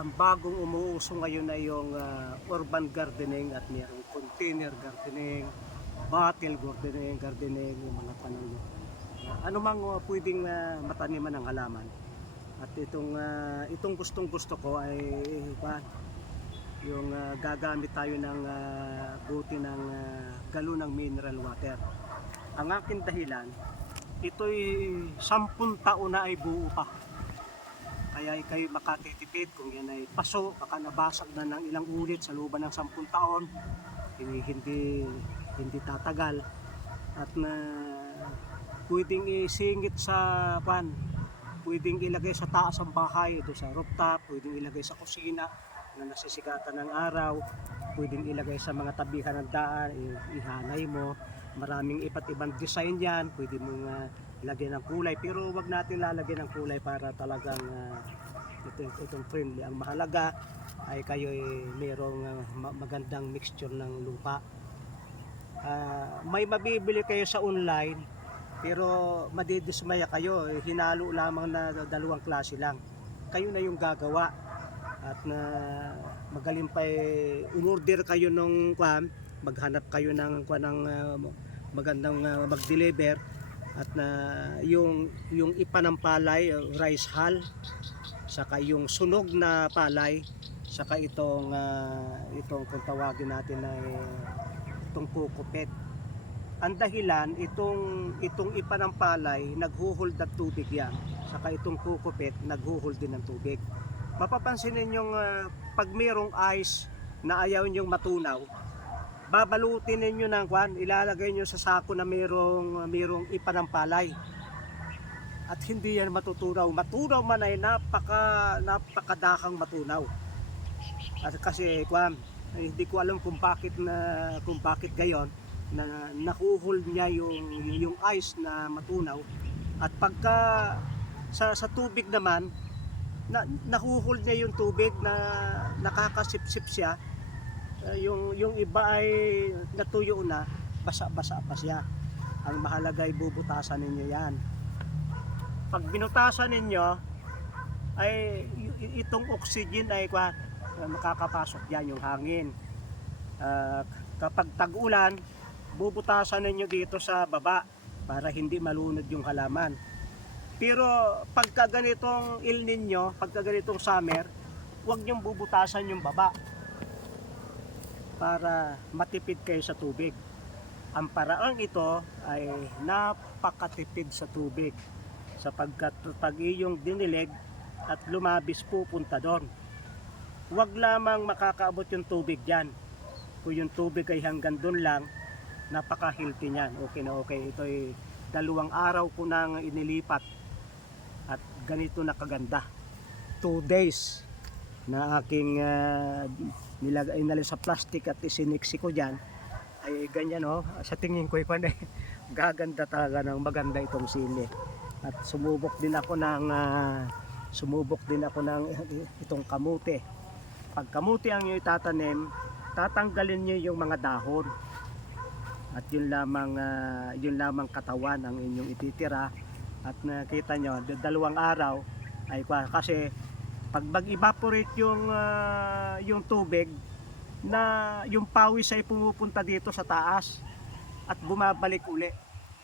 Ang bagong umuuso ngayon ay yung urban gardening at mayroong container gardening, bottle gardening, yung mga tanong nyo. Ano mang pwedeng mataniman ng halaman. At itong gustong gusto ko ay yung gagamit tayo ng buti ng galon ng mineral water. Ang aking dahilan, ito'y 10 taon na ay buo pa. Kaya kayo makatitipid kung yan ay paso, baka nabasag na ng ilang ulit sa loob ng 10 taon, hindi tatagal. At na pwedeng isingit sa pwedeng ilagay sa taas ng bahay, doon sa rooftop, pwedeng ilagay sa kusina na nasisikatan ng araw, pwedeng ilagay sa mga tabihan ng daan, ihanay mo. Maraming iba't ibang design yan, pwede mong lagyan ng kulay, pero wag natin lalagyan ng kulay para talagang itong friendly. Ang mahalaga ay kayo mayroong magandang mixture ng lupa. May mabibili kayo sa online, pero madidismaya kayo, hinalo lamang na dalawang klase lang. Kayo na yung gagawa. At na magaling pa umorder kayo nung maghanap kayo ng magandang mag-deliver. At na yung ipa ng palay, rice hull, saka yung sunog na palay, saka itong kung tawagin natin na itong kukupit. Ang dahilan, itong ipa ng palay naghuhold ng tubig yan, saka itong kukupit naghuhold din ng tubig. Mapapansin ninyong pag mayroong ice na ayaw ninyong matunaw, babalutin ninyo ng ilalagay nyo sa sako na mayroong ipa ng palay. At hindi yan matutunaw. Matunaw man ay napakadakang matunaw. At kasi hindi ko alam kung bakit gayon na nahuhold niya yung ice na matunaw. At pagka sa tubig naman, nahuhold niya yung tubig na nakakasipsip siya. Yung iba ay natuyo na, basa-basa pa siya. Ang mahalaga ay bubutasan ninyo yan. Pag binutasan ninyo, ay itong oxygen ay makakapasok yan, yung hangin. Kapag tag-ulan, bubutasan ninyo dito sa baba para hindi malunod yung halaman. Pero pagka ganitong El Nino, pagka ganitong summer, huwag nyong bubutasan yung baba para matipid kayo sa tubig. Ang paraang ito ay napakatipid sa tubig, sapagkat pag iyong dinilig at lumabis, pupunta doon. Huwag lamang makakaabot yung tubig dyan. Kung yung tubig ay hanggang doon lang, napaka-healthy niyan. Okay na okay. Ito ay 2 araw ko nang inilipat at ganito na kaganda. 2 days na aking nilagay sa plastic at isiniksik ko dyan, ay ganyan sa tingin ko gaganda talaga, ng maganda itong sili. At sumubok din ako ng itong kamote. Pag kamote ang inyong itatanim, tatanggalin nyo yung mga dahon at yun lamang katawan ang inyong ititira. At nakita nyo 2 araw ay kasi pag mag-evaporate yung tubig, na yung pawis ay pumupunta dito sa taas at bumabalik uli,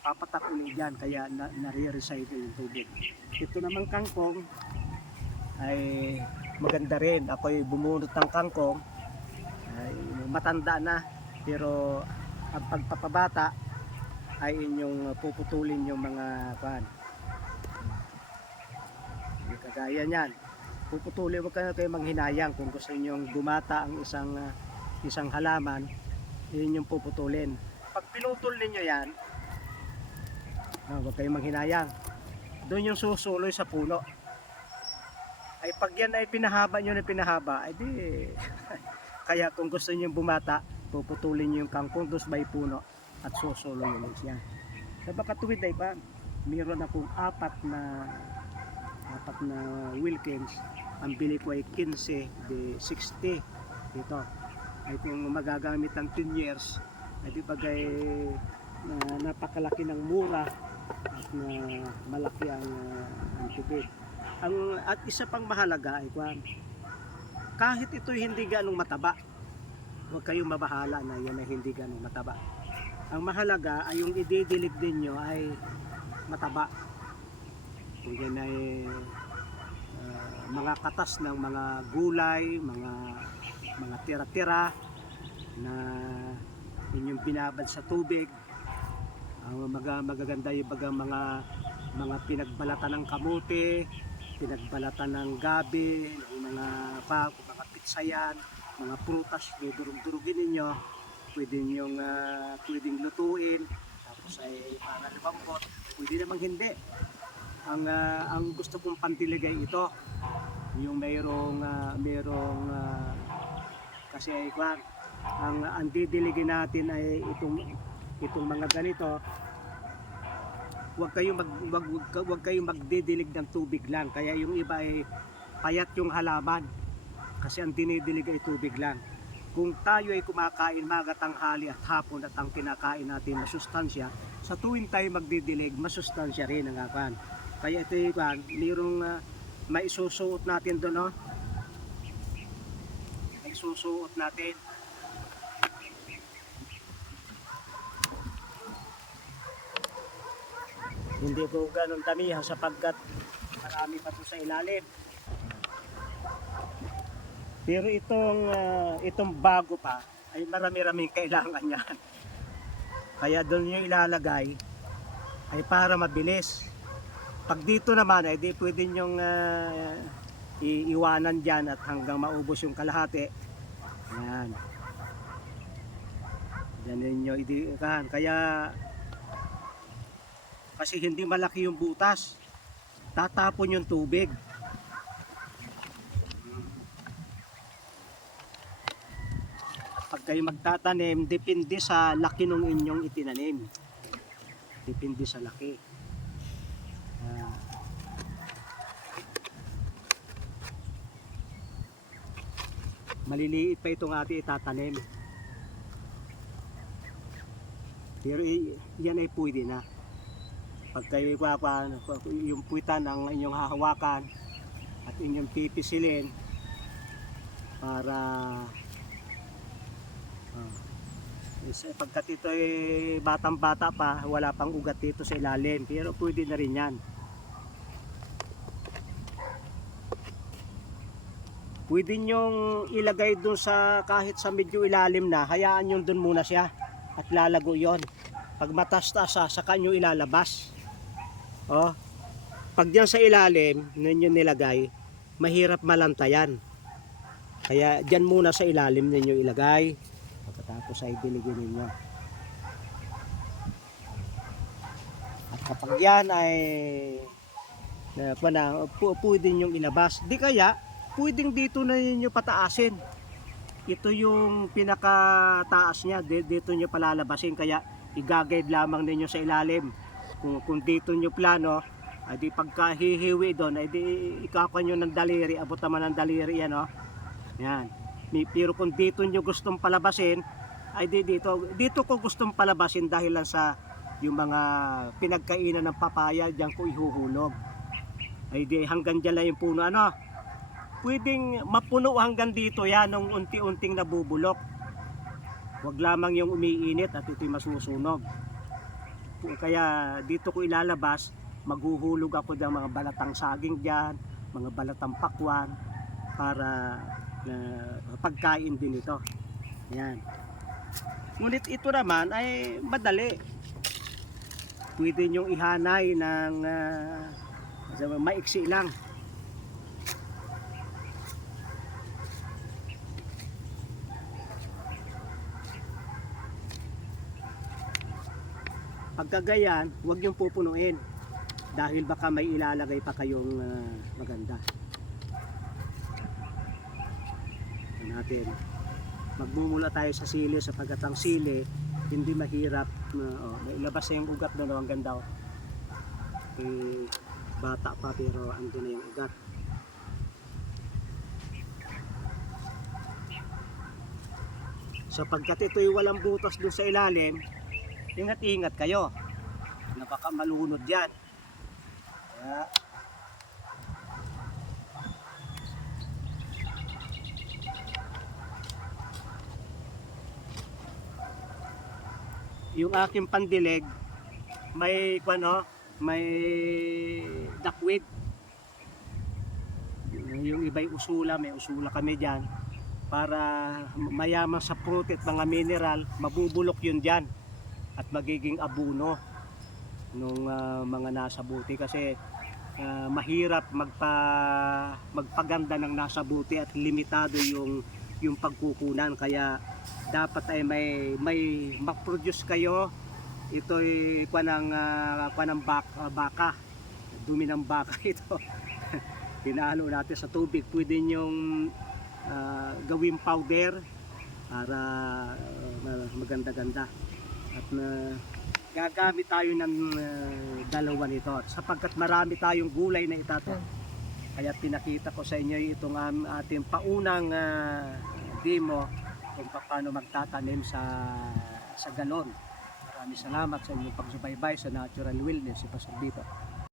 papatak uli dyan, kaya nare-recycle yung tubig. Ito namang kangkong ay maganda rin. Ako ay bumunot ng kangkong, ay matanda na, pero ang pagpapabata ay inyong puputulin yung mga kagaya niyan. Puputulin, huwag kayo manghinayang. Kung gusto ninyong gumata ang isang halaman, yun yung puputulin. Pag pinutol ninyo yan, huwag kayong manghinayang, doon yung susuloy sa puno. Ay pag yan ay pinahaba nyo na pinahaba, ay di kaya kung gusto niyo bumata, puputulin niyo yung kangkong doon may puno at susuloy yun siya. Sa Bakatuwid ay mayroon akong 4 na Wilkins. Ang bili ko ay 15 de 60 dito. Ay kung magagamit ng 10 years, ay di bagay napakalaki ng mura at malaki ang tubig. At isa pang mahalaga ay kahit ito hindi ganong mataba, huwag kayong mabahala na yan ay hindi ganong mataba. Ang mahalaga ay yung ididilig ninyo ay mataba. Kung yan ay mga katas ng mga gulay, mga tira-tira na inyong binabad sa tubig, ang magaganda yung mga pinagbalatan ng kamote, pinagbalatan ng gabi, ng mga bago, mga pitsayan, mga prutas, durug-durugin ninyo, pwedeng lutuin, tapos ay para lumambot, pwede namang hindi. Ang gusto kong pantiligay ito, yung mayroong kasi ay kwan, ang didiligin natin ay itong mga ganito. Huwag kayong magdidilig ng tubig lang, kaya yung iba ay payat yung halaman kasi ang dinidilig ay tubig lang. Kung tayo ay kumakain maga, tanghali at hapon at ang kinakain natin masustansya, sa tuwing tayo magdidilig masustansya rin ang kwan. Kaya ito yung kwan, mayroong maisusuot natin doon, no? Maisusuot natin. Hindi ko ganun damihan sapagkat marami pa ito sa ilalim. Pero itong bago pa ay marami-raming kailangan yan. Kaya doon nyo ilalagay ay para mabilis. Pag dito naman ay di pwede nyong iiwanan dyan at hanggang maubos yung kalahati. Yan. Yan ninyo idikan. Kaya kasi hindi malaki yung butas, tatapon yung tubig. At pag kayo magtatanim, depende sa laki ng inyong itinanim. Depende sa laki. Maliliit pa itong ating itatanim. Pero yan ay pwede na. Pag kayo yung puwitan ang inyong hahawakan at inyong pipisilin para pagkat ito ay batang bata pa, wala pang ugat dito sa ilalim, pero pwede na rin yan. Pwede nyong ilagay dun sa kahit sa medyo ilalim na, hayaan nyo dun muna siya at lalago yon. Pag matas-tas saka nyo ilalabas. Oh, pag diyan sa ilalim ninyo nilagay, mahirap malantayan. Kaya diyan muna sa ilalim ninyo ilagay. Pagkatapos ay diligin ninyo. At kapag yan ay pwede nyo ilabas. Di kaya, pwedeng dito na ninyo pataasin. Ito yung pinakataas niya. Dito nyo palalabasin. Kaya i-guide lamang ninyo sa ilalim. Kung dito nyo plano, ay di pagkahihiwi doon, ay di ikakuha nyo ng daliri, abot naman ng daliri yan, oh. Yan. Pero kung dito nyo gustong palabasin, ay di dito ko gustong palabasin dahil lang sa yung mga pinagkainan ng papaya, diyan ko ihuhulog. Ay di hanggang dyan lang yung puno, ano. Pwedeng mapuno hanggang dito yan, nung unti-unting nabubulok. Huwag lamang yung umiinit at ito'y masusunog. Kaya dito ko ilalabas, maghuhulog ako ng mga balatang saging dyan, mga balatang pakwan, para pagkain din ito. Yan. Ngunit ito naman ay madali. Pwede nyong ihanay ng maiksi lang. Pagkagayan, huwag niyong pupunuin dahil baka may ilalagay pa kayong maganda. Natin. Magmumula tayo sa sili sapagkat ang sili hindi mahirap. May ilabas na yung ugat doon, ang ganda. Bata pa pero andun na yung ugat. Sapagkat ito'y walang butas doon sa ilalim, ingat-ingat kayo na baka malunod yan. Kaya yung aking pandilig may may duckweed. Yung iba'y usula, may usula kami diyan para mayaman sa fruit at mga mineral, mabubulok yun diyan at magiging abono nung mga nasa buti kasi mahirap magpaganda ng nasa buti at limitado yung pagkukunan, kaya dapat ay may mag-produce kayo. Ito'y baka, dumi ng baka ito. Pinalo natin sa tubig, pwede nyong gawing powder para maganda-ganda at gagamit tayo ng dalawa nito sapagkat marami tayong gulay na itatanim. Kaya pinakita ko sa inyo itong ating paunang demo kung paano magtatanim sa galon. Maraming salamat sa inyong pagsubaybay sa Natural Wellness si Pastor Vito.